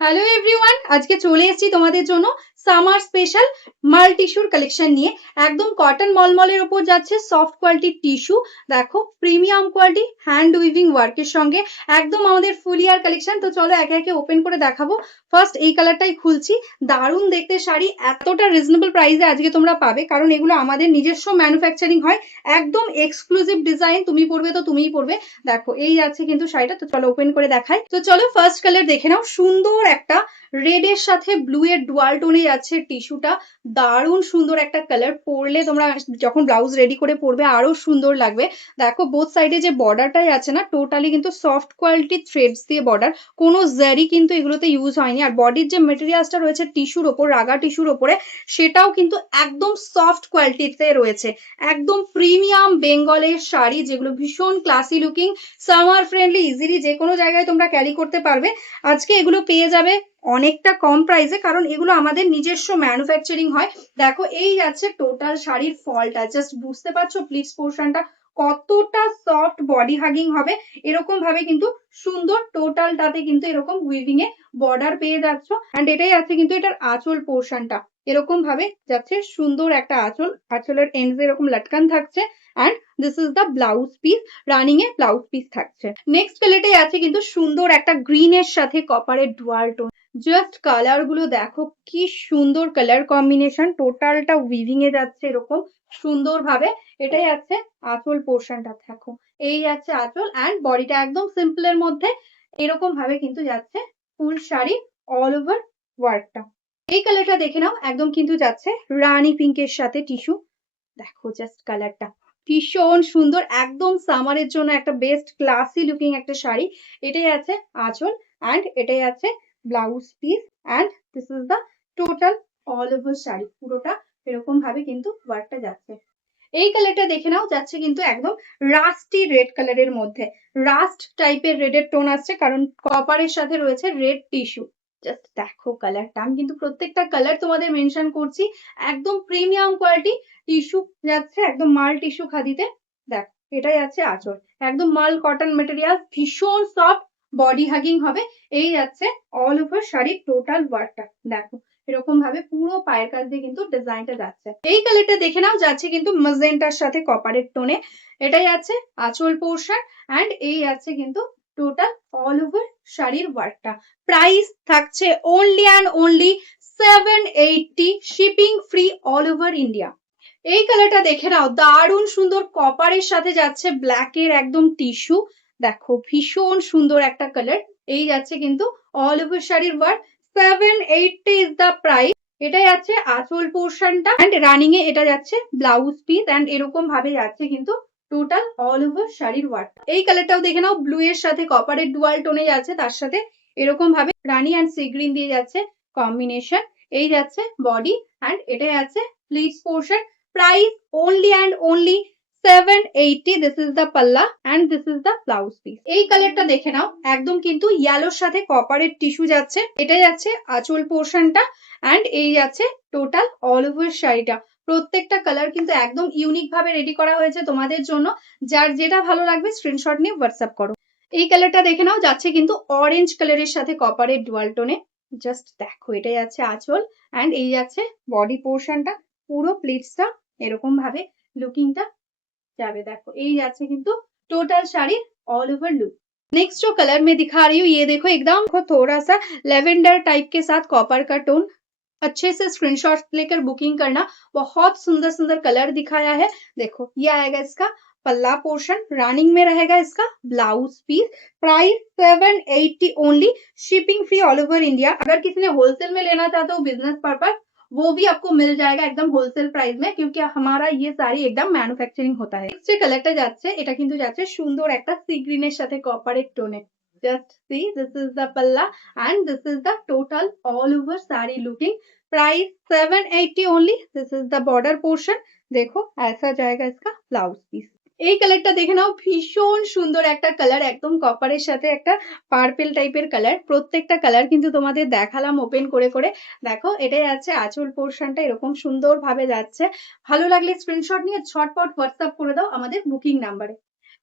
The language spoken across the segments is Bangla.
হ্যালো এভরিওয়ান, আজকে চলে এসেছি তোমাদের জন্য সামার স্পেশাল মাল টিস্যুর কালেকশন নিয়ে। একদম কটন মলমলের উপর যাচ্ছে সফট কোয়ালিটির টিস্যু। দেখো প্রিমিয়াম কোয়ালিটি হ্যান্ড উইভিং ওয়ার্কের সঙ্গে একদম আমাদের ফুল ইয়ার কালেকশন। তো চলো একে একে ওপেন করে দেখাবো। ফার্স্ট এই কালারটাই খুলছি। দারুণ দেখতে শাড়ি, এতটা রিজনেবল প্রাইসে আজকে তোমরা পাবে, কারণ এগুলো আমাদের নিজস্ব ম্যানুফ্যাকচারিং হয়। একদম এক্সক্লুসিভ ডিজাইন, তুমি পরবে তো তুমিই পরবে। দেখো এই যাচ্ছে কিন্তু শাড়িটা। তো চলো ওপেন করে দেখাই। তো চলো ফার্স্ট কালার দেখে নাও। সুন্দর একটা রেড এর সাথে ব্লু এর ডুয়াল টোনে যাচ্ছে টিস্যুটা। দারুণ সুন্দর একটা কালার, পরলে তোমরা যখন ব্লাউজ রেডি করে পরবে আরো সুন্দর লাগবে। দেখো বোথ সাইডে যে বর্ডারটাই আছে না, টোটালি কিন্তু সফট কোয়ালিটির থ্রেডস দিয়ে বর্ডার, কোনো জারি কিন্তু এগুলোতে ইউজ হয়নি। আর বডির যে মেটেরিয়ালসটা রয়েছে টিস্যুর ওপর, রাগা টিস্যুর ওপরে, সেটাও কিন্তু একদম সফট কোয়ালিটিতে রয়েছে। একদম প্রিমিয়াম বেঙ্গলের শাড়ি, যেগুলো ভীষণ classy looking, summer friendly, easily যে কোনো জায়গায় তোমরা ক্যারি করতে পারবে। আজকে এগুলো পেয়ে যাবে অনেকটা কম প্রাইসে, কারণ এগুলো আমাদের নিজস্ব ম্যানুফ্যাকচারিং হয়। দেখো এই যাচ্ছে টোটাল শাড়ির ফলটা, জাস্ট বুঝতে পারছো প্লিটস পোর্শনটা কতটা সফট, বডি হাগিং হবে। এরকম ভাবে কিন্তু সুন্দর টোটালটাতে কিন্তু এরকম উইভিং এ বর্ডার পেয়ে যাচ্ছ। এন্ড এটাই আছে কিন্তু এটার আঁচল পোর্শনটা, এরকম ভাবে যাচ্ছে সুন্দর একটা আঁচল। আঁচলের এন্ডে এরকম লটকান থাকছে। And this is the blouse piece, running A blouse piece থাকছে। নেক্সট কালারটাই আছে কিন্তু সুন্দর একটা গ্রিন এর সাথে কপারের ডুয়াল টোন। জাস্ট কালার গুলো দেখো কি সুন্দর কালার কম্বিনেশন, টোটালটা উইভিং এ যাচ্ছে এরকম সুন্দর ভাবে। এটাই আছে আঁচল পোর্শনটা। দেখো এই যাচ্ছে আঁচল, অ্যান্ড বডিটা একদম সিম্পল এর মধ্যে এরকম ভাবে কিন্তু যাচ্ছে ফুল শাড়ি অল ওভার ওয়ার্কটা। এই কালারটা দেখে নাও, একদম কিন্তু যাচ্ছে রানী পিঙ্কের সাথে টিস্যু। দেখো জাস্ট কালারটা ভীষণ সুন্দর, একদম সামারের জন্য একটা বেস্ট ক্লাসি লুকিং একটা শাড়ি। এটাই আছে আঁচল, অ্যান্ড এটাই আছে blouse piece, and this is the total all over sari. পুরোটা এরকম ভাবে কিন্তু ওয়ার্কটা যাচ্ছে। এই কালারটা দেখে নাও, যাচ্ছে কিন্তু একদম রাস্টি রেড কালারের মধ্যে। রাস্ট টাইপের রেডের টোন আসছে, কারণ কপারের সাথে রয়েছে রেড টিস্যু। জাস্ট দেখো কালারটা, আমি কিন্তু প্রত্যেকটা কালার তোমাদের মেনশন করছি। একদম প্রিমিয়াম কোয়ালিটি টিস্যু যাচ্ছে, একদম মাল টিস্যু খাদিতে। দেখো এটাই আছে আঁচল, একদম মাল কটন মেটেরিয়াল, ভীষণ সফট, বডি হাগিং হবে। এই যাচ্ছে অল ওভার শাড়ির টোটাল ওয়ার্কটা। দেখো এরকম ভাবে পুরো পায়ের কাছ দিয়ে কিন্তু ডিজাইনটা যাচ্ছে। এই কালারটা দেখে নাও, যাচ্ছে কিন্তু ম্যাজেন্টার সাথে কপারের টোনে। এটাই আছে আঁচল পোর্শন, অ্যান্ড এই আছে কিন্তু টোটাল অল ওভার শাড়ির ওয়ার্কটা। প্রাইস থাকছে only and only 780, shipping free all over India. এই কালারটা দেখে নাও, দারুণ সুন্দর, কপারের সাথে যাচ্ছে ব্ল্যাক এর একদম টিস্যু। দেখো ভীষণ সুন্দর একটা কালার। এই যাচ্ছে কিন্তু অল ওভার শাড়ির ওয়ার্ক। 780 is the price. এটাই আছে আঁচল পোর্শনটা, এন্ড রানিং এ এটা যাচ্ছে ব্লাউজ পিস, এন্ড এরকম ভাবে যাচ্ছে কিন্তু টোটাল অল ওভার শাড়ির ওয়ার্ক। এই কালারটাও দেখে নাও, ব্লু এর সাথে কপারের ডুয়াল টোনে যাচ্ছে, তার সাথে এরকম ভাবে রানি অ্যান্ড সি গ্রিন দিয়ে যাচ্ছে কম্বিনেশন। এই যাচ্ছে বডি, অ্যান্ড এটাই আছে pleats portion. Price only and only 780. This is the palla and this is the blouse piece. এই কালারটা দেখে নাও, একদম কিন্তু ইয়েলোর সাথে কপারের টিস্যু যাচ্ছে। এটা যাচ্ছে আঁচল পোর্শনটা, অ্যান্ড এই যাচ্ছে টোটাল অল ওভার শাড়িটা। প্রত্যেকটা কালার কিন্তু একদম ইউনিক ভাবে রেডি করা হয়েছে তোমাদের জন্য। যার যেটা ভালো লাগবে স্ক্রিনশট নিয়ে হোয়াটসঅ্যাপ করো। এই কালারটা দেখে নাও, যাচ্ছে কিন্তু অরেঞ্জ কালারের সাথে কপারের ডুয়াল টোনে। জাস্ট দেখো এটাই আছে আঁচল, অ্যান্ড এই যাচ্ছে বডি পোর্শনটা। পুরো প্লিটসটা এরকম ভাবে लुकिंग जावे। देखो यही যাচ্ছে কিন্তু टोटल শাড়ির ऑल ओवर लुक। नेक्स्ट जो कलर मैं दिखा रही हूँ, ये देखो एकदम थोड़ा सा लेवेंडर टाइप के साथ कॉपर का टोन। अच्छे से स्क्रीनशॉट लेकर बुकिंग करना। बहुत सुंदर सुंदर कलर दिखाया है। देखो ये आएगा इसका पल्ला पोर्शन, रनिंग में रहेगा इसका blouse piece. Price 780 only, shipping free all over India. अगर किसी ने होलसेल में लेना चाहते हो बिजनेस पर्पज, वो भी आपको मिल जाएगा एकदम होलसेल प्राइस में, क्योंकि हमारा ये सारी एकदम मैन्युफैक्चरिंग होता है। नेक्स्ट কালারটা যাচ্ছে, এটা কিন্তু যাচ্ছে সুন্দর একটা সি গ্রিনের সাথে কপারের টোনে। Just see, this is the palla and this is the total all over saree looking. Price 780 only. This is the border portion. देखो ऐसा जाएगा इसका ब्लाउज पीस। এই কালারটা দেখে নাও, ভীষণ সুন্দর একটা কালার, একদম কপারের সাথে একটা পার্পল টাইপের কালার। প্রত্যেকটা কালার কিন্তু তোমাদের দেখালাম ওপেন করে করে। দেখো এটাই আছে আঁচল পোর্শনটা, এরকম সুন্দর ভাবে যাচ্ছে। ভালো লাগলে স্ক্রিনশট নিয়ে ঝটপট হোয়াটসঅ্যাপ করে দাও আমাদের বুকিং নাম্বারে।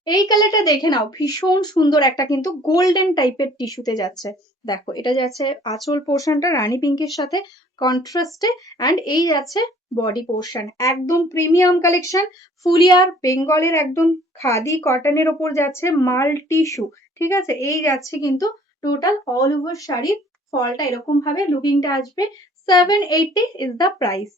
এই কালারটা দেখে নাও, ভীষণ সুন্দর একটা কিন্তু গোল্ডেন টাইপের টিস্যুতে যাচ্ছে। দেখো এটা যাচ্ছে আঁচল পোর্শনটা রানী পিঙ্কের সাথে কন্ট্রাস্টে, অ্যান্ড এই যাচ্ছে বডি পোর্শন, একদম প্রিমিয়াম কালেকশন। ফুলিয়ার বেঙ্গলের একদম খাদি কটনের ওপর যাচ্ছে মাল টিস্যু, ঠিক আছে? এই যাচ্ছে কিন্তু টোটাল অল ওভার শাড়ির ফলটা এরকম ভাবে লুকিংটা আসবে। 780 ইজ দ্য প্রাইস।